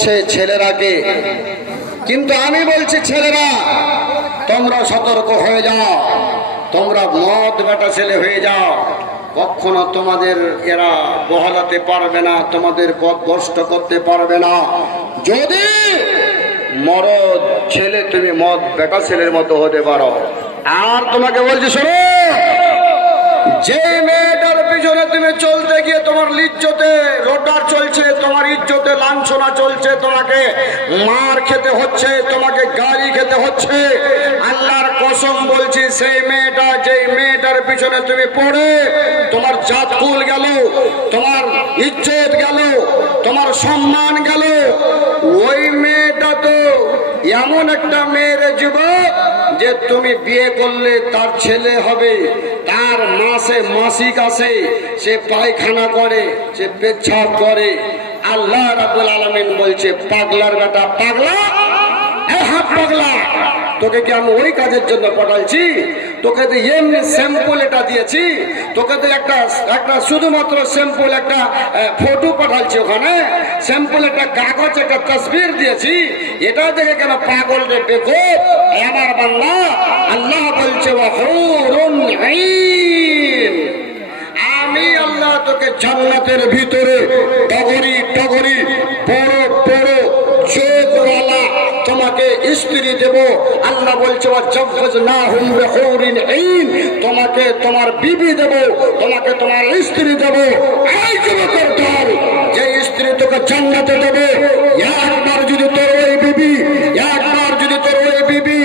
সে ছেলেরাকে, কিন্তু আমি বলছি ছেলেরা তোমরা সতর্ক হয়ে যাও, তোমরা মদ বেটা ছেলে হয়ে যাও। কখনো তোমাদের এরা বহলাতে পারবে না, তোমাদের পথ ভ্রষ্ট করতে পারবে না। যদি মরদ ছেলে তুমি মদ বেটা ছেলের মতো হতে পারো। আর তোমাকে বলছি শোনো, যে মেয়েটার পিছনে তুমি চলতে গিয়ে তোমার ইজ্জতে রোডার চলছে, তোমার ইজ্জতে লাঞ্ছনা চলছে, তোমাকে মার খেতে হচ্ছে, তোমাকে গালি খেতে হচ্ছে, আল্লাহর কসম বলছি সেই মেয়েটা, যেই মেয়েটার পিছনে তুমি পড়ে তোমার জাত কুল গেল, তোমার ইজ্জত গেল, তোমার সম্মান গেল, ওই মেয়েটা তো এমন একটা মেয়ের যুবক যে তুমি বিয়ে করলে তার ছেলে হবে, তার মাসে মাসিক আসে, সে পায়খানা করে, সে পেচ্ছাপ করে। আল্লাহ রাব্বুল আলামিন বলছে পাগলার বেটা পাগলা, হ্যাঁ পাগলা, তোকে কি আমি ওই কাজের জন্য পাঠাইছি? তোকে তো এমনি স্যাম্পল এটা দিয়েছি, তোকে তো একটা শুধুমাত্র স্যাম্পল একটা ফটো পাঠাচ্ছি, ওখানে স্যাম্পল একটা কাগজ একটা তসবির দিয়েছি, এটা দেখে কেন পাগল রে বেকুব? আমার বান্দা আল্লাহ বলছে ওয়াহুরুন আইন, আমি আল্লাহ তোকে জান্নাতের ভিতরে টগরি টগরি বড় বড় চোখওয়ালা তোমাকে স্ত্রী দেব। আল্লাহ বলছে ওয়াজাওয়াজনাহুম বিহুরিন আইন, তোমাকে তোমার বিবি দেব, তোমাকে তোমার স্ত্রী দেব। এই যুবকের দল, যে স্ত্রী তোকে জান্নাতে দেবে, একবার যদি তোর ওই বিবি, একবার যদি তোর ওই বিবি,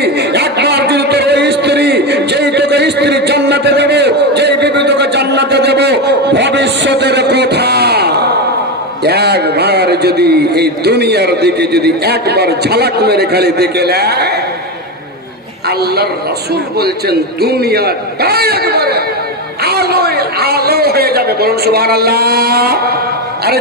একবার যদি তোর ওই স্ত্রী, যেই তোকে স্ত্রী জান্নাতে দেবে, যেই বিবি তোকে জান্নাতে দেব, ভবিষ্যতের কথা একবার যদি এই দুনিয়ার দিকে যদি একবার ঝালাক মেরে খালি দেখে নেয়, আল্লাহর রাসূল বলছেন দুনিয়াটাই একবারে আলোয় আলো হয়ে যাবে। বলুন সুবহানাল্লাহ। আরে